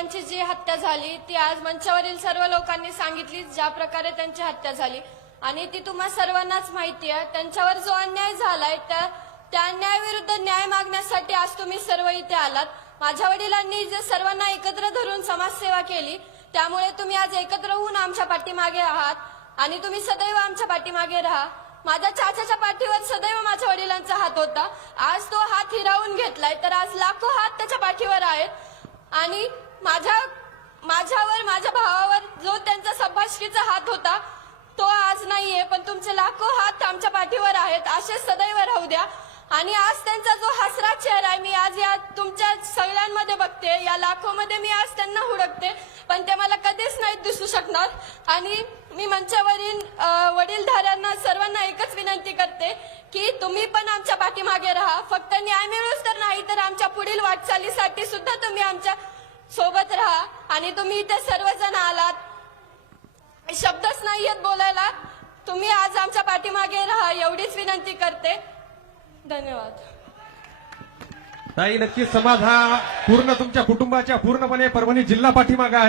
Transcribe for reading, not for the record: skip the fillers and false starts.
वडिलांची जी हत्या झाली ती आज मंचावरील सर्व लोकांनी सांगितली, ज्या प्रकारे त्यांची हत्या झाली आणि ती तुम्हा सर्वांनाच माहिती आहे। त्यांच्यावर जो अन्याय झालाय त्या अन्यायाविरुद्ध न्याय मागण्यासाठी आज तुम्ही सर्व इथे आलात। माझ्या वडिलांनी जे सर्वांना एकत्र धरून समाजसेवा केली, त्यामुळे तुम्ही आज एकत्र होऊन आमच्या पाठीमागे आहात आणि तुम्ही सदैव आमच्या पाठीमागे राहा। माझ्या चाचाच्या पाठीवर सदैव माझ्या वडिलांचा हात होता, आज तो हात हिरावून घेतलाय, तर आज लाखो हात त्याच्या पाठीवर आहेत आणि माझ्यावर माझ्या भावावर जो त्यांचा संभाषकीचा हात होता तो आज नाहीये, पण तुमचे लाखो हात आमच्या पाठीवर आहेत, असे सदैव राहू द्या। आणि आज त्यांचा जो हसरा चेहरा आहे मी आज या तुमच्या सगळ्यांमध्ये बघते, या लाखोमध्ये मी आज त्यांना हुडकते, पण ते मला कधीच नाही दिसू शकणार। आणि मी मंचावरील वडीलधाऱ्यांना सर्वांना एकच विनंती करते की तुम्ही पण आमच्या पाठीमागे राहा। फक्त न्याय मिळूच तर नाही, तर आमच्या पुढील वाटचालीसाठी सुद्धा तुम्ही आमच्या सोबत राहा। आणि तुम्ही इथे सर्वजण आलात, शब्दच नाहीयेत बोलायला, तुम्ही आज आमच्या पाठीमागे राहा एवढीच विनंती करते। धन्यवाद। ताई, नक्कीच समाज हा पूर्ण तुमच्या कुटुंबाच्या पूर्णपणे परभणी जिल्हा पाठीमागे आहे।